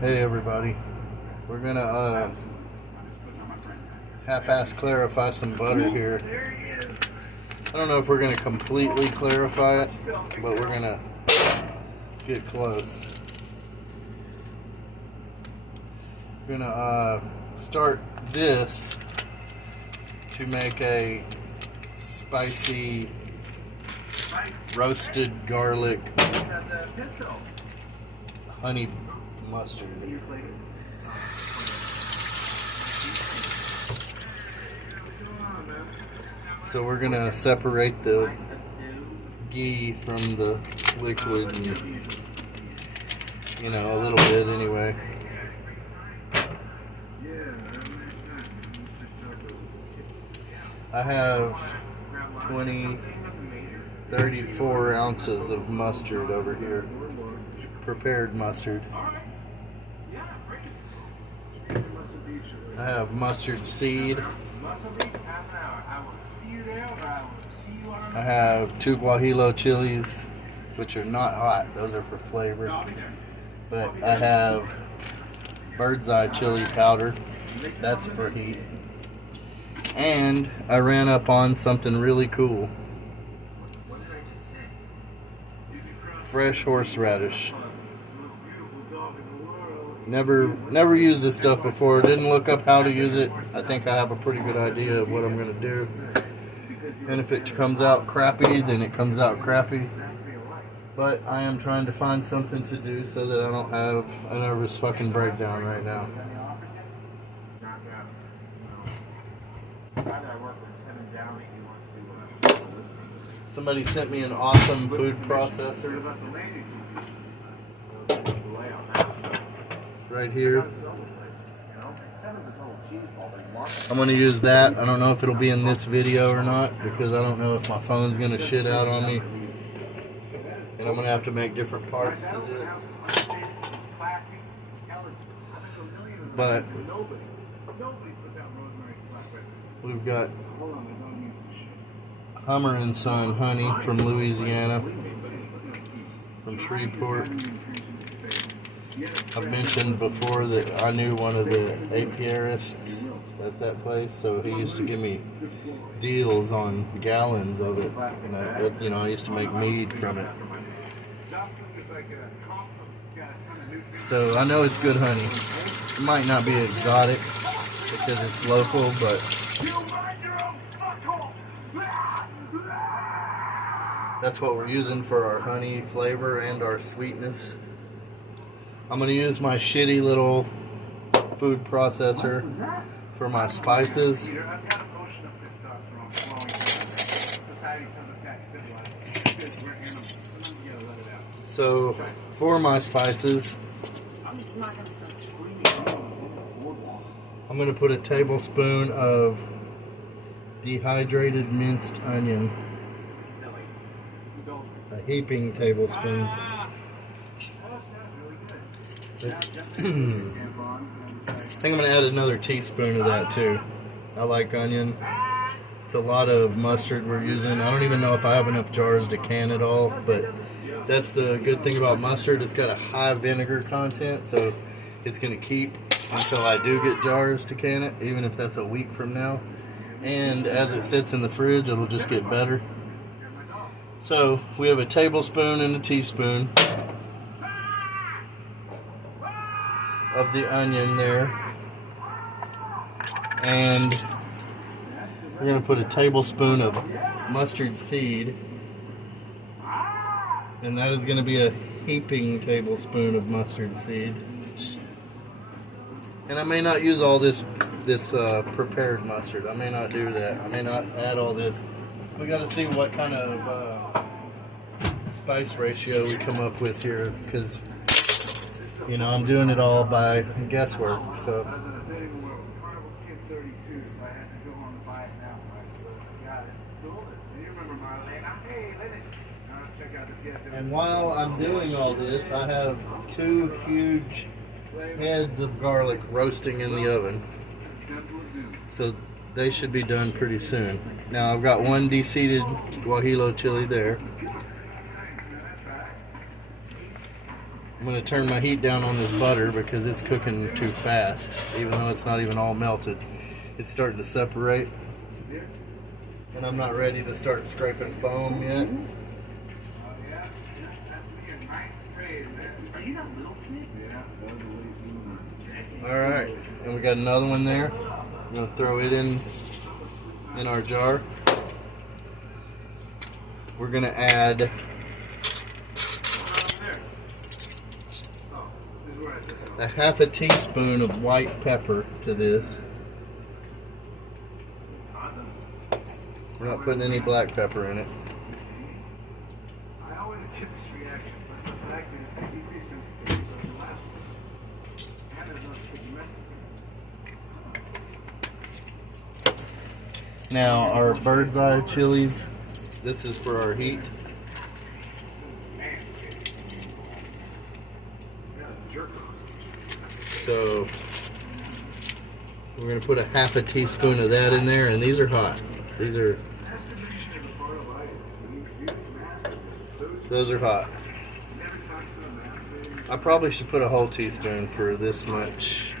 Hey everybody, we're gonna half-ass clarify some butter here. I don't know if we're gonna completely clarify it, but we're gonna get close. We're gonna start this to make a spicy roasted garlic honey mustard. So we're gonna separate the ghee from the liquid, and, you know, a little bit anyway. I have 34 ounces of mustard over here, prepared mustard. I have mustard seed. I have 2 guajillo chilies, which are not hot, those are for flavor. But I have bird's eye chili powder, that's for heat. And I ran up on something really cool. Fresh horseradish. Never used this stuff before. Didn't look up how to use it. I think I have a pretty good idea of what I'm going to do. And if it comes out crappy, then it comes out crappy. But I am trying to find something to do so that I don't have a nervous fucking breakdown right now. Somebody sent me an awesome food processor. Right here. I'm going to use that. I don't know if it'll be in this video or not, because I don't know if my phone's going to shit out on me. And I'm going to have to make different parts to this. But we've got Hummer and Son honey from Louisiana, from Shreveport. I've mentioned before that I knew one of the apiarists at that place, so he used to give me deals on gallons of it, and I used to make mead from it. So I know it's good honey. It might not be exotic because it's local, but that's what we're using for our honey flavor and our sweetness. I'm going to use my shitty little food processor for my spices. So for my spices, I'm going to put a tablespoon of dehydrated minced onion. A heaping tablespoon. I think I'm going to add another teaspoon of that too. I like onion. It's a lot of mustard we're using. I don't even know if I have enough jars to can it all, but that's the good thing about mustard. It's got a high vinegar content, so it's going to keep until I do get jars to can it, even if that's a week from now. And as it sits in the fridge, it'll just get better. So we have a tablespoon and a teaspoon of the onion there, and we're going to put a tablespoon of mustard seed, and that is going to be a heaping tablespoon of mustard seed. And I may not use all this prepared mustard. I may not do that. I may not add all this. We got to see what kind of spice ratio we come up with here, because you know, I'm doing it all by guesswork, so. And while I'm doing all this, I have 2 huge heads of garlic roasting in the oven. So they should be done pretty soon. Now I've got 1 de-seeded guajillo chili there. I'm going to turn my heat down on this butter because it's cooking too fast, even though it's not even all melted. It's starting to separate, and I'm not ready to start scraping foam yet. Alright, and we got another one there. I'm going to throw it in our jar. We're going to add a half a teaspoon of white pepper to this. We're not putting any black pepper in it. Now our bird's eye chilies, this is for our heat. So we're going to put a half a teaspoon of that in there, and these are hot. Those are hot. I probably should put a whole teaspoon for this much.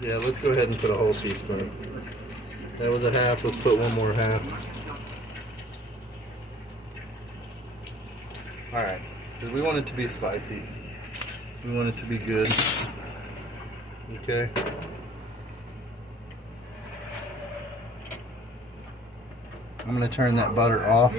Yeah, let's go ahead and put a whole teaspoon. That was a half, let's put one more half. Alright, because we want it to be spicy. We want it to be good. Okay. I'm going to turn that butter off.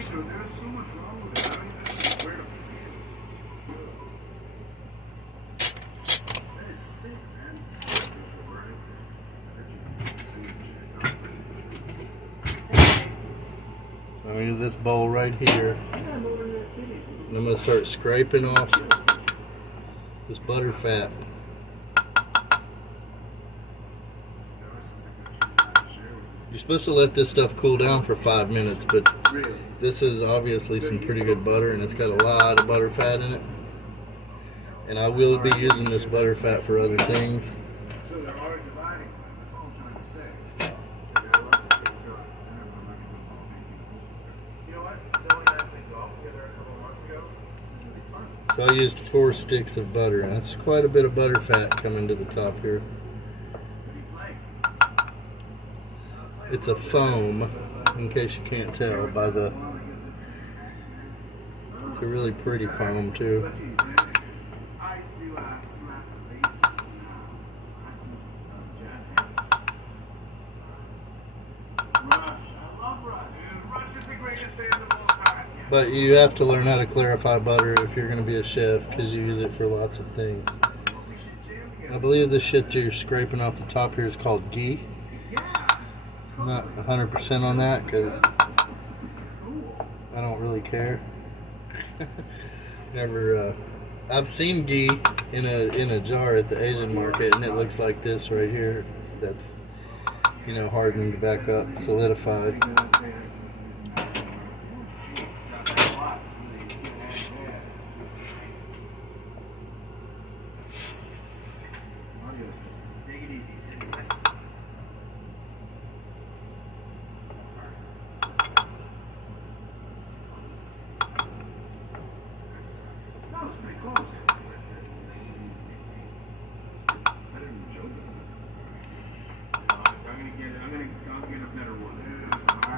I'm going to use this bowl right here. And I'm going to start scraping off this butter fat. You're supposed to let this stuff cool down for 5 minutes, but this is obviously some pretty good butter, and it's got a lot of butter fat in it. And I will be using this butter fat for other things. So I used 4 sticks of butter, and that's quite a bit of butter fat coming to the top here. It's a foam, in case you can't tell by the... It's a really pretty foam too. But you have to learn how to clarify butter if you're going to be a chef, because you use it for lots of things. I believe the shit you're scraping off the top here is called ghee. I'm not 100% on that because I don't really care. I've seen ghee in a jar at the Asian market, and it looks like this right here. That's, you know, hardened back up, solidified.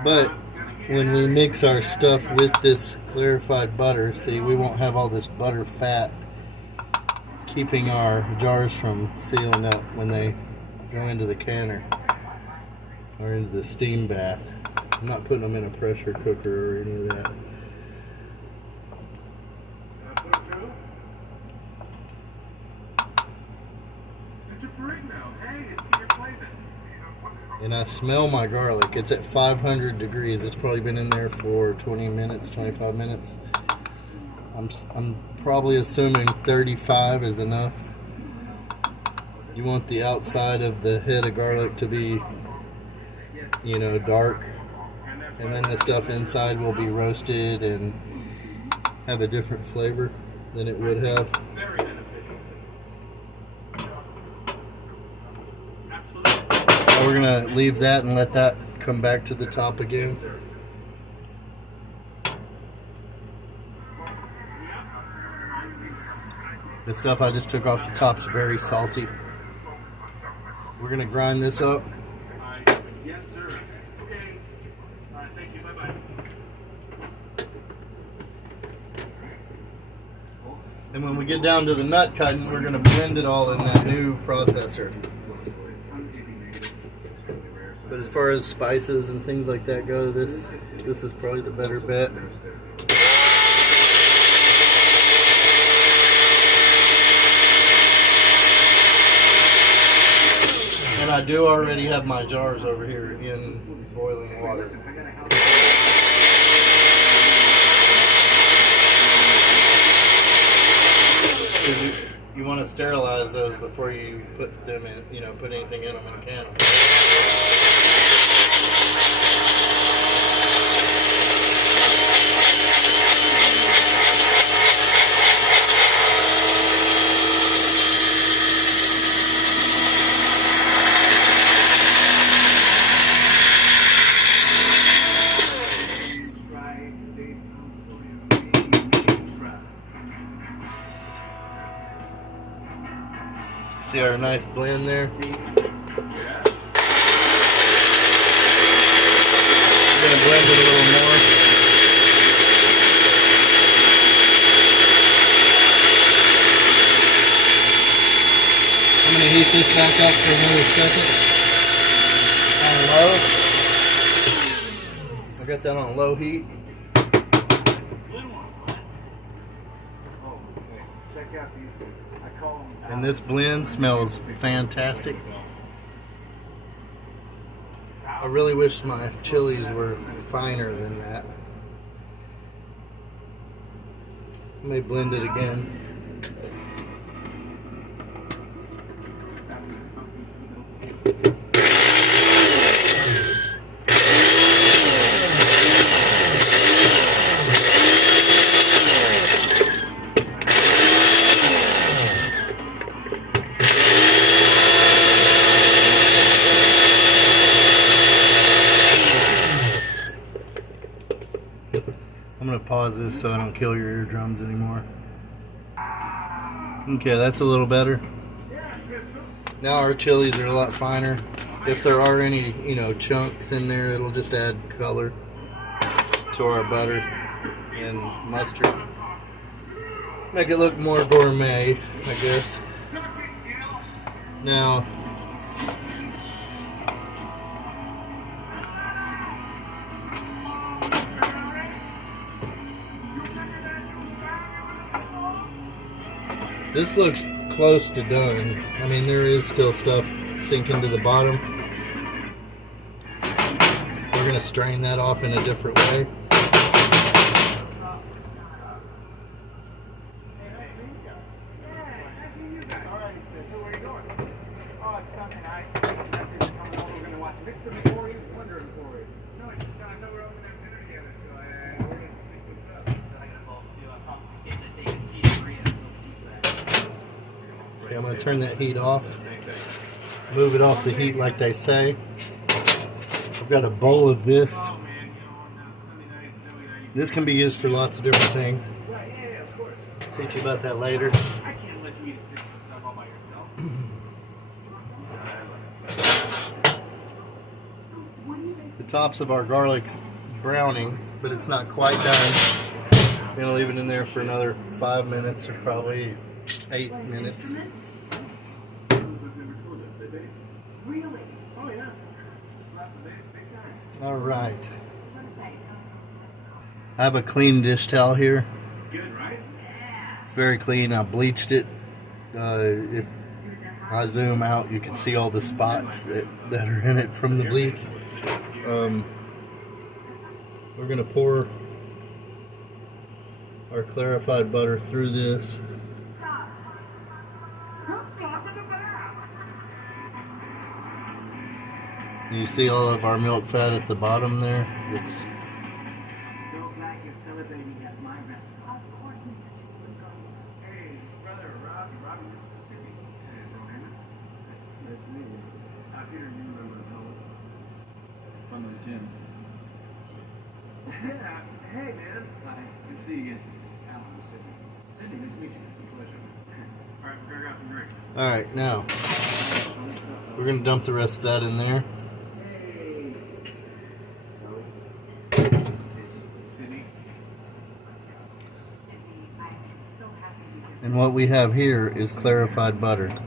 But when we mix our stuff with this clarified butter, see, we won't have all this butter fat keeping our jars from sealing up when they go into the canner or into the steam bath. I'm not putting them in a pressure cooker or any of that. And I smell my garlic. It's at 500 degrees. It's probably been in there for 20 minutes, 25 minutes. I'm probably assuming 35 is enough. You want the outside of the head of garlic to be, you know, dark. And then the stuff inside will be roasted and have a different flavor than it would have. We're going to leave that and let that come back to the top again. The stuff I just took off the top's very salty. We're gonna grind this up. Yes, sir. Okay. All right, thank you. Bye-bye. And when we get down to the nut cutting, we're gonna blend it all in that new processor. But as far as spices and things like that go, this is probably the better bet. And I do already have my jars over here in boiling water. You want to sterilize those before you put them in, put anything in them and can them. See our nice blend there? I'm going to blend it a little more. I'm going to heat this back up for another second on low. I got that on low heat. And this blend smells fantastic. I really wish my chilies were finer than that. I may blend it again. I'm going to pause this so I don't kill your eardrums anymore. Okay, that's a little better. Now our chilies are a lot finer. If there are any, chunks in there, it'll just add color to our butter and mustard. Make it look more gourmet, I guess. Now, this looks close to done. I mean, there is still stuff sinking to the bottom. We're going to strain that off in a different way. Okay, I'm going to turn that heat off. Move it off the heat like they say. I've got a bowl of this. This can be used for lots of different things. I'll teach you about that later. The tops of our garlic's browning, but it's not quite done. I'm going to leave it in there for another 5 minutes or probably 8 minutes. All right. I have a clean dish towel here. It's very clean. I bleached it. If I zoom out, you can see all the spots that are in it from the bleach. We're going to pour our clarified butter through this. You see all of our milk fat at the bottom there? It's So glad you're celebrating at my restaurant. Hey, brother, Robbie, Mississippi. Hey, Roman. Nice to meet you. Peter, you remember the fellow from the gym? Yeah. Hey, man. Hi. Good to see you again. Alan, Sydney. Sydney, nice to meet you. It's a pleasure. got some drinks. Alright, now we're going to dump the rest of that in there. Sydney. And what we have here is clarified butter. This guy,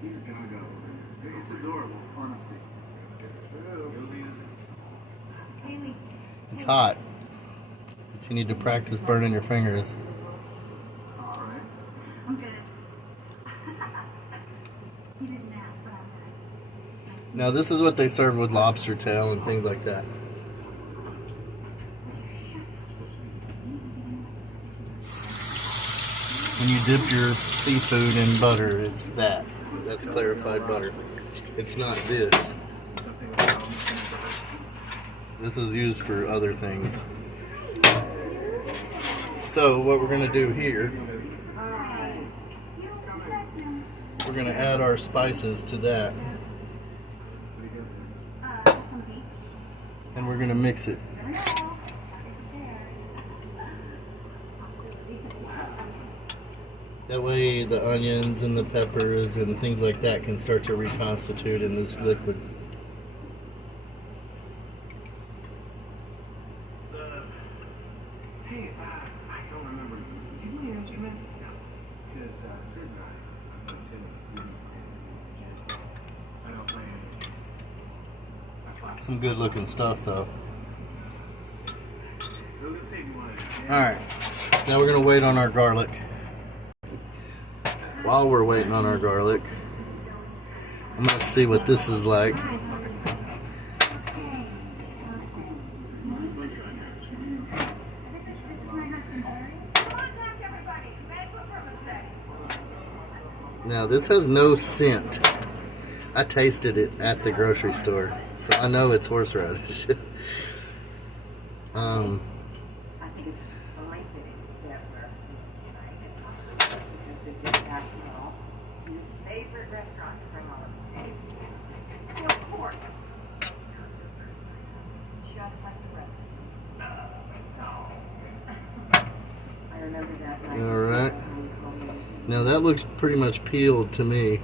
he's gaga. It's adorable, honestly. It's true. It's hot, but you need to practice burning your fingers. Alright. I'm good. You didn't ask, but I'm good. Now this is what they serve with lobster tail and things like that. When you dip your seafood in butter, it's that. That's clarified butter. It's not this. This is used for other things. So what we're going to do here, we're going to add our spices to that. And we're going to mix it. That way the onions and the peppers and things like that can start to reconstitute in this liquid. Hey, I don't remember. Do you play an instrument? No. Because Sid and I played Sydney. We didn't play any. I don't play any. That's last. Some good looking stuff though. So let's say you want to. Alright, now we're going to wait on our garlic. While we're waiting on our garlic, I'm going to see what this is like. Now this has no scent. I tasted it at the grocery store, so I know it's horseradish. I think it's only fitting that we're trying to talk about this because this is Pascal, his favorite restaurant to bring all of his taste. So of course, just like the rest of them. I remember that night. All right. Now that looks pretty much peeled to me,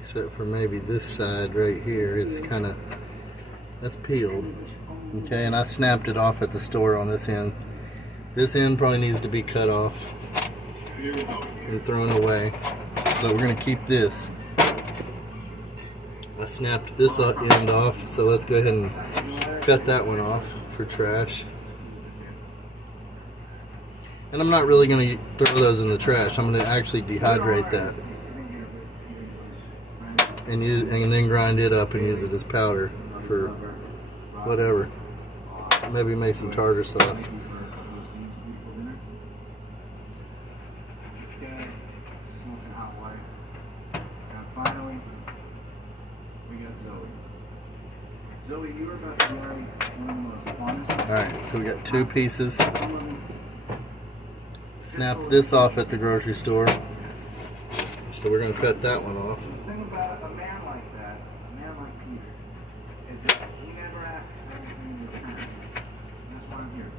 except for maybe this side right here. It's kind of, that's peeled. Okay, and I snapped it off at the store on this end. This end probably needs to be cut off and thrown away, but we're going to keep this. I snapped this end off, so let's go ahead and cut that one off for trash. And I'm not really going to throw those in the trash. I'm going to actually dehydrate that and then grind it up and use it as powder for whatever. Maybe make some tartar sauce. This guy, smoking hot white. And finally, we got Zoe. Zoe, you were about to marry one of the most honest. Alright, so we got 2 pieces. Snapped this off at the grocery store. So we're going to cut that one off. The thing about a man like that, a man like Peter, is that he never asks for anything in return. That's why I'm here.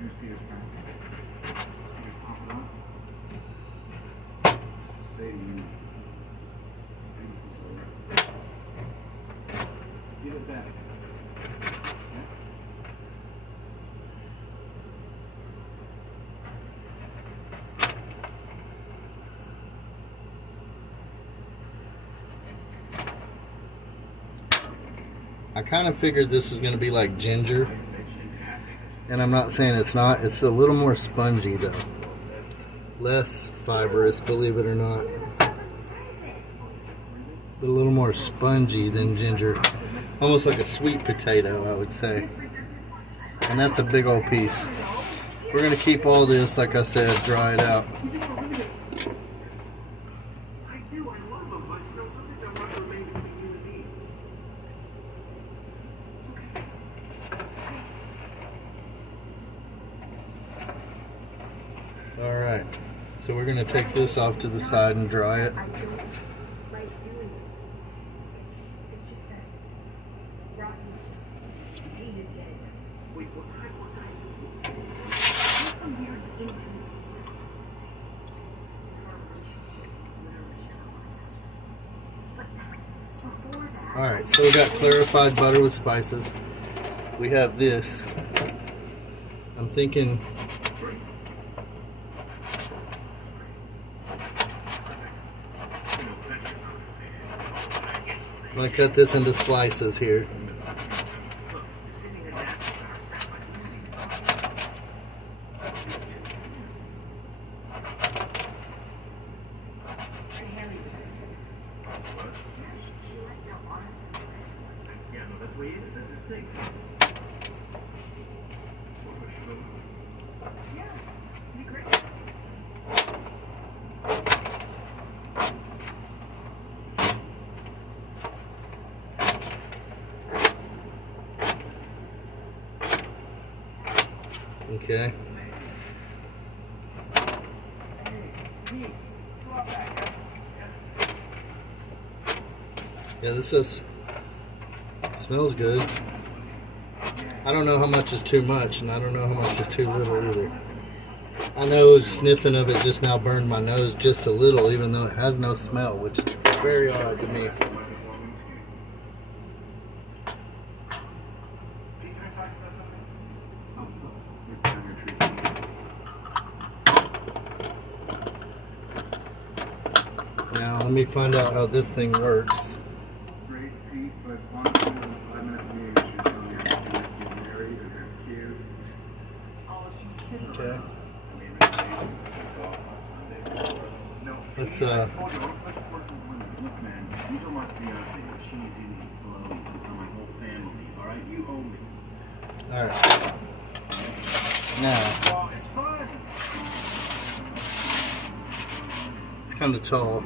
Here's Peter's friend. Peter's popping up. Just to say to you, thank you, Zoe. Give it back. I kind of figured this was going to be like ginger, and I'm not saying it's not. It's a little more spongy though, less fibrous, believe it or not, but a little more spongy than ginger, almost like a sweet potato, I would say. And that's a big old piece. We're going to keep all this, like I said, dry it out. I do, I love them, but you know, something that wants to remain between you and me. Alright, so we're going to take this off to the side and dry it. I don't like doing it. It's just that Rocky just hated getting it. Wait, what time? It's some weird intimacy. Alright, so we got clarified butter with spices. We have this. I'm thinking I'm going to cut this into slices here. Okay. Yeah, this stuff smells good. I don't know how much is too much, and I don't know how much is too little either. I know sniffing of it just now burned my nose just a little, even though it has no smell, which is very odd to me. Now, let me find out how this thing works. Great, Pete, but honestly, 5 minutes of me, she's telling me she's getting married and have kids. Oh, she's kidding. Okay. I mean, invitations to go off on Sunday. No, Let's, I told you, let's work with women. Look, man, you don't want Beyonce, but she's in the blow to my whole family, alright? You owe me. Alright. Now, Well, it's fun. it's kind of tall.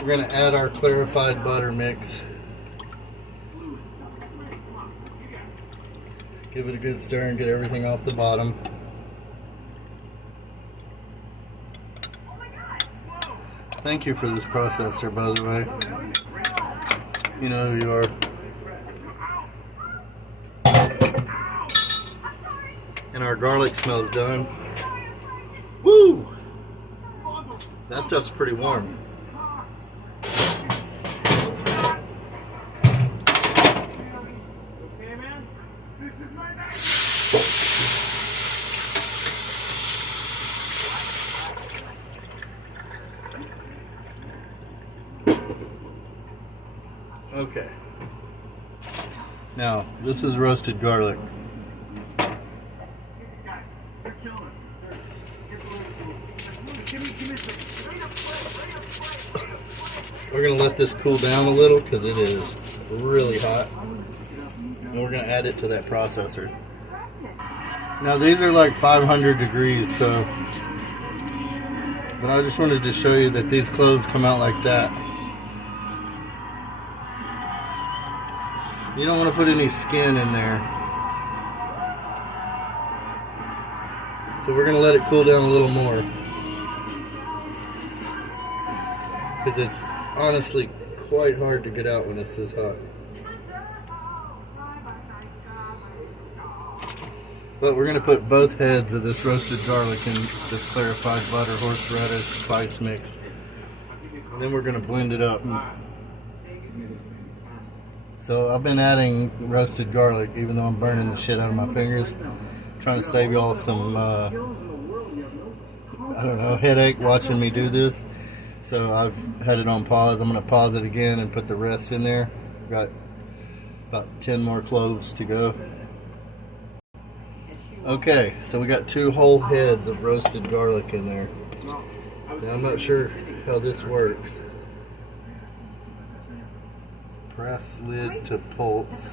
We're going to add our clarified butter mix. Give it a good stir and get everything off the bottom. Thank you for this processor, by the way. You know who you are. And our garlic smells done. Woo! That stuff's pretty warm. Okay. Now, this is roasted garlic. We're going to let this cool down a little because it is really hot. And we're going to add it to that processor. Now, these are like 500 degrees, so... But I just wanted to show you that these cloves come out like that. You don't want to put any skin in there. So we're going to let it cool down a little more. Because it's honestly quite hard to get out when it's this hot. But we're going to put both heads of this roasted garlic in this clarified butter horseradish spice mix. And then we're going to blend it up. So I've been adding roasted garlic even though I'm burning the shit out of my fingers. I'm trying to save y'all some, I don't know, headache watching me do this. So I've had it on pause. I'm going to pause it again and put the rest in there. Got about 10 more cloves to go. Okay, so we got 2 whole heads of roasted garlic in there. Now I'm not sure how this works. Press lid to pulse.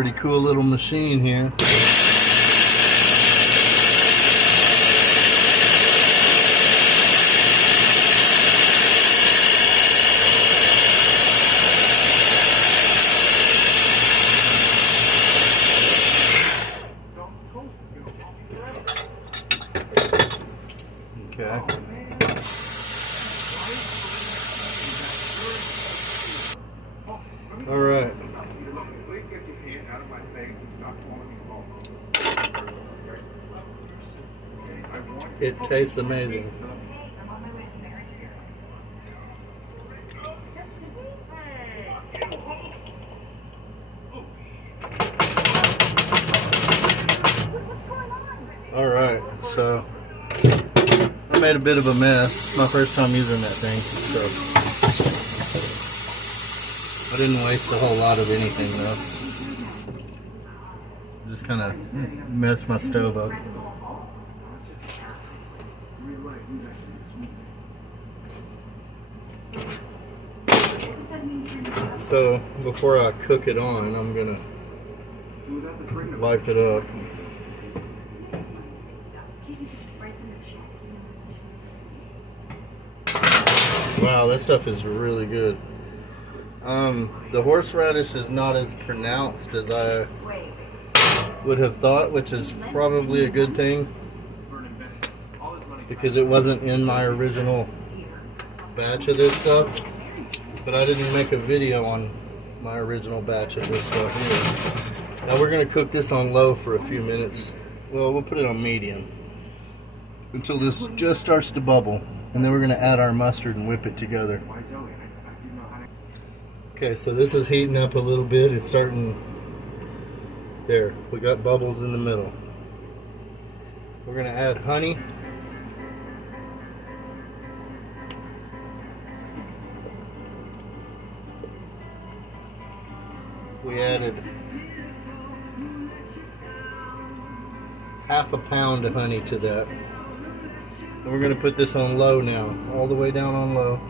pretty cool little machine here. Okay. All right. It tastes amazing. All right, so I made a bit of a mess. It's my first time using that thing, so I didn't waste a whole lot of anything though. Just kind of messed my stove up. So before I cook it on, I'm gonna wipe it up. Wow, that stuff is really good. The horseradish is not as pronounced as I would have thought, which is probably a good thing because it wasn't in my original batch of this stuff. But I didn't make a video on my original batch of this stuff either. Now we're going to cook this on low for a few minutes. Well, we'll put it on medium until this just starts to bubble. And then we're going to add our mustard and whip it together. Okay, so this is heating up a little bit. It's starting there. We got bubbles in the middle. We're going to add honey. We added half a pound of honey to that. And we're going to put this on low now, all the way down on low.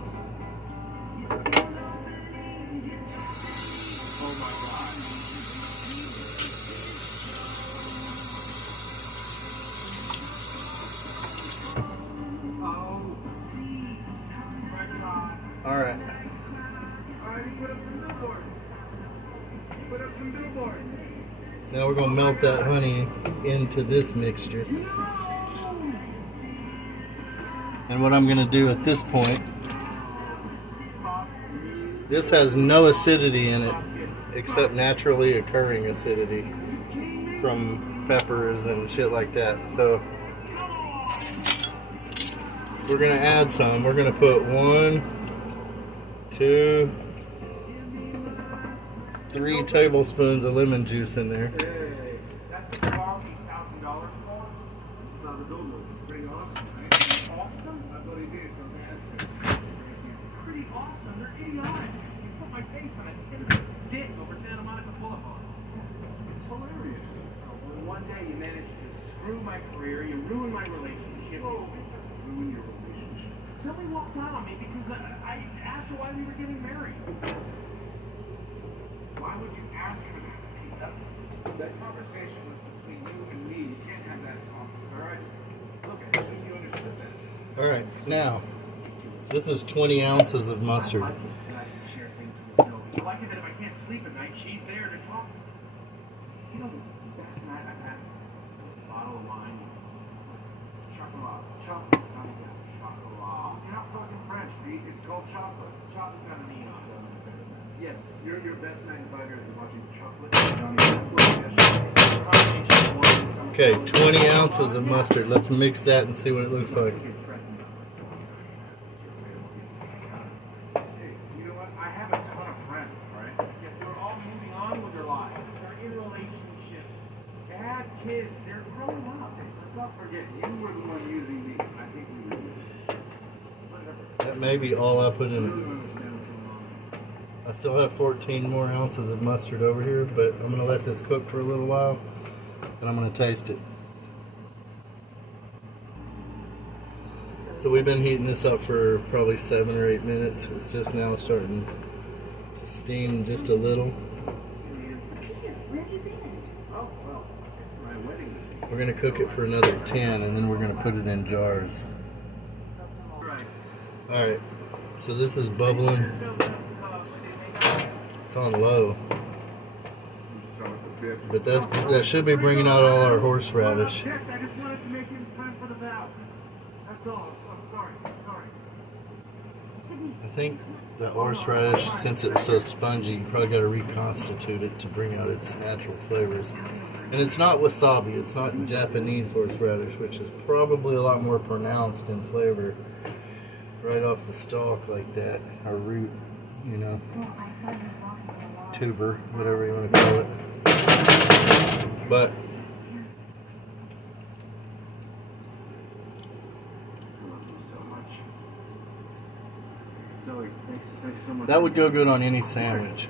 All right. Now we're going to melt that honey into this mixture. And what I'm going to do at this point, this has no acidity in it except naturally occurring acidity from peppers and shit like that. So we're going to add some. We're going to put 1, 2, 3 tablespoons of lemon juice in there. One day you managed to screw my career, you ruined my relationship. Ruin your relationship. Somebody walked out on me because I asked her why we were getting married. Why would you ask her that? That conversation was between you and me. You can't have that talk. Alright? Look, I assume you understood that. Alright, now, this is 20 ounces of mustard. I can share things with Sylvie. I like it that if I can't sleep at night, she's there to talk. You know, the best night I've had, a bottle of wine, chocolate, chocolate, not even chocolate. You're not fucking French, Pete. It's called chocolate. Chocolate's got an E on it. Yes, your best night in 5 years is watching chocolate. Okay, 20 ounces of mustard. Let's mix that and see what it looks like. You know what? I have a ton of friends, right? Yet they're all moving on with their lives. They're in relationships. They had kids. They're growing up. Let's not forget, you were the one using me. I think we were. That may be all I put in it. I still have 14 more ounces of mustard over here, but I'm going to let this cook for a little while, and I'm going to taste it. So we've been heating this up for probably 7 or 8 minutes. It's just now starting to steam just a little. We're gonna cook it for another 10, and then we're gonna put it in jars. All right. So this is bubbling. It's on low. But that should be bringing out all our horseradish. I just wanted to make it in time for the valve. That's all. I'm sorry. I think the horseradish, since it's so spongy, you probably got to reconstitute it to bring out its natural flavors. And it's not wasabi. It's not Japanese horseradish, which is probably a lot more pronounced in flavor. Right off the stalk like that, or root, you know, tuber, whatever you want to call it. But that would go good on any sandwich.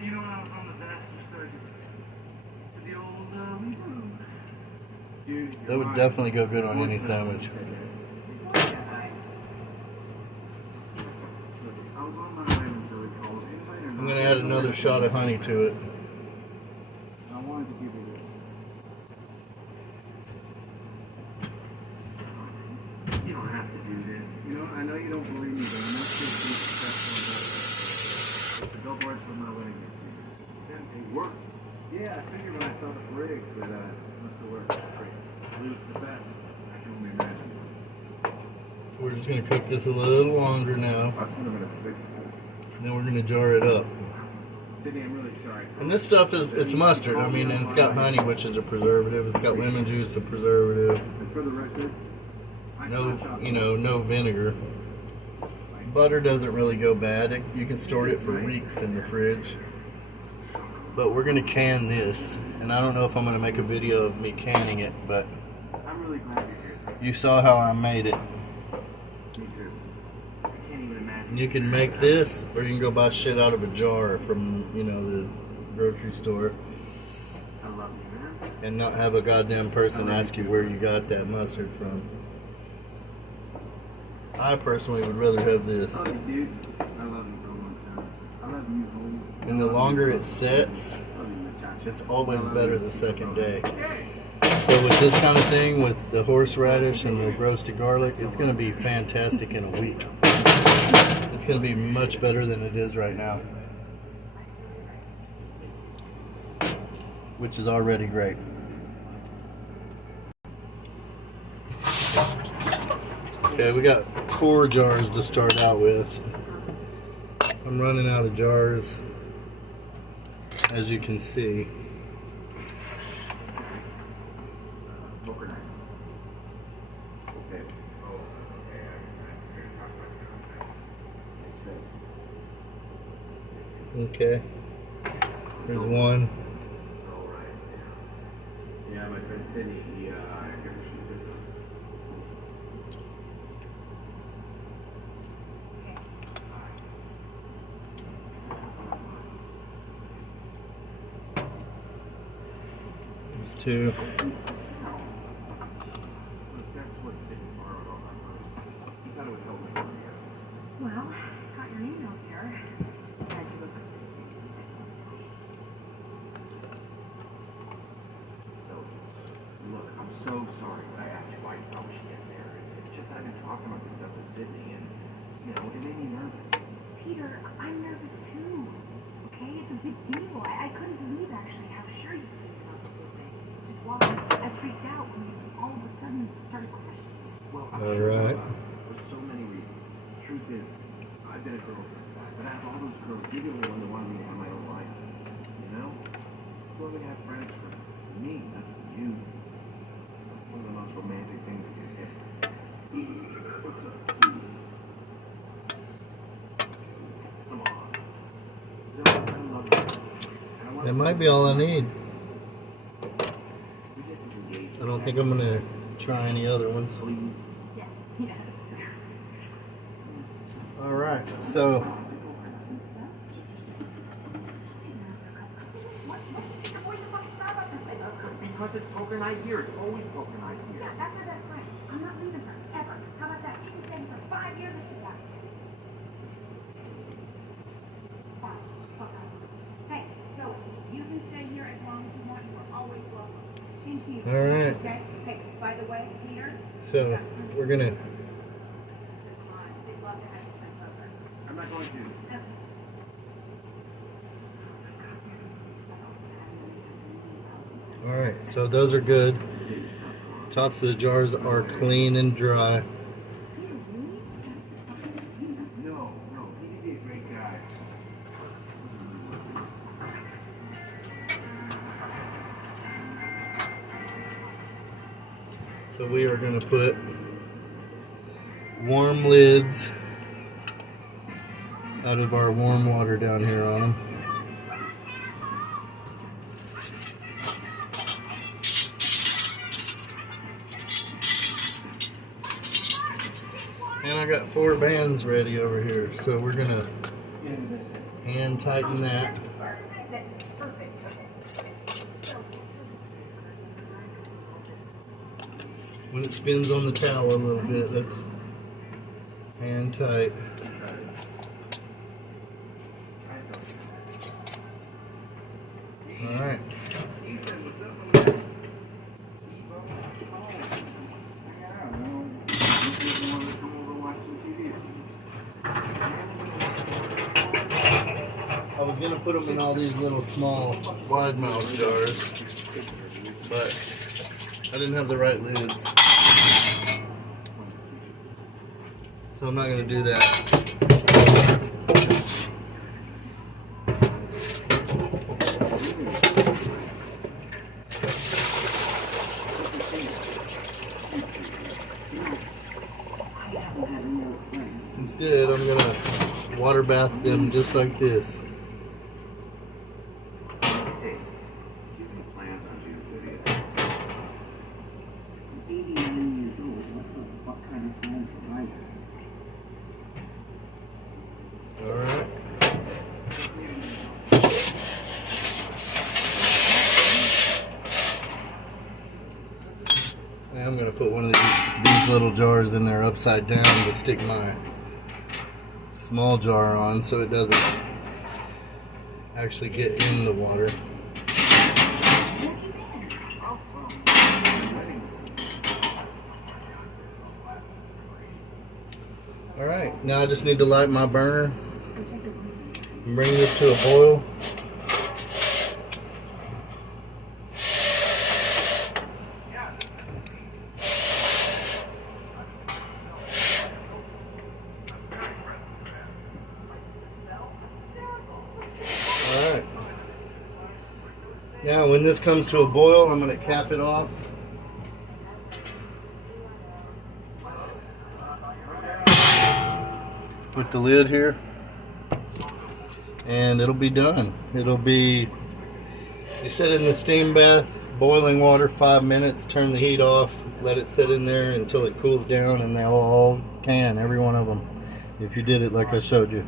You know, on the best, the old That would definitely go good on any sandwich. I'm going to add another shot of honey to it. I wanted to give you this. You don't have to do this. You know, I know you don't believe me, but I'm not sure to be successful in that. The billboards were not letting me. It worked. Yeah, I figured when I saw the rigs that it must have worked. Great. It was the best. I can only imagine. So we're just going to cook this a little longer now. Then we're going to jar it up. Sydney, I'm really sorry. And this stuff it's mustard. I mean, and it's got honey, which is a preservative. It's got lemon juice, a preservative. And for the record, No vinegar. Butter doesn't really go bad. You can store it for weeks in the fridge. But we're going to can this. And I don't know if I'm going to make a video of me canning it, but I'm really glad you're here. you saw how I made it. You can make this, or you can go buy shit out of a jar from, the grocery store. I love you, man. And not have a goddamn person ask you where you got that mustard from. I personally would rather have this. I love you, dude. I love you for a long time. I love you, homies. And the longer it sets, it's always better the second day. So with this kind of thing, with the horseradish and the roasted garlic, it's going to be fantastic in a week. It's going to be much better than it is right now. Which is already great. Okay, we got 4 jars to start out with. I'm running out of jars, as you can see. Okay, there's one. Yeah, my friend Sydney, There's 2. that's what Sydney borrowed all my money. He thought it would help me. Well, got your email here. Look, I'm so sorry that I asked you why you thought we should get married. It's just that I've been talking about this stuff with Sydney, and, it made me nervous. Peter, I'm nervous too. Okay? It's a big deal. I couldn't believe actually how sure you seemed about the whole thing. Just walking, I freaked out when you all of a sudden started questioning. Well, I'm All sure right. for so many reasons. The truth is, I've been a girlfriend guy, but out of all those girls, you're the only one that wanted me to have my own life. You know? Well, we have friends for me, not for you. It's one of the most romantic things that you get. What's up? Come on. Zoe, I love you. That might be all I need. We get disengaged. I don't think I'm gonna try any other ones. Yes, yes. All right, so Because it's poker night here. It's always poker night here. Yeah, that's her best friend. I'm not leaving her, ever. How about that? She can stay for 5 years if she wants to. Fine. Okay. Hey, so you can stay here as long as you want. You are always So we're gonna. I'm not going to. All right, so those are good. Tops of the jars are clean and dry. No, he'd be a great guy. So we are going to put warm lids out of our warm water down here on them. And I got 4 bands ready over here, so we're going to hand tighten that. When it spins on the towel a little bit, that's hand tight. Alright. I was going to put them in all these little small wide mouth jars, but I didn't have the right lids. So I'm not going to do that. Instead, I'm going to water bath them just like this. Alright. I'm going to put one of these little jars in there upside down to stick my small jar on so it doesn't actually get in the water. Alright, now I just need to light my burner and bring this to a boil. Alright. Now when this comes to a boil, I'm going to cap it off. With the lid here, and it'll be done. It'll be, you set it in the steam bath, boiling water 5 minutes, turn the heat off, let it sit in there until it cools down, and they'll all can, every one of them, if you did it like I showed you.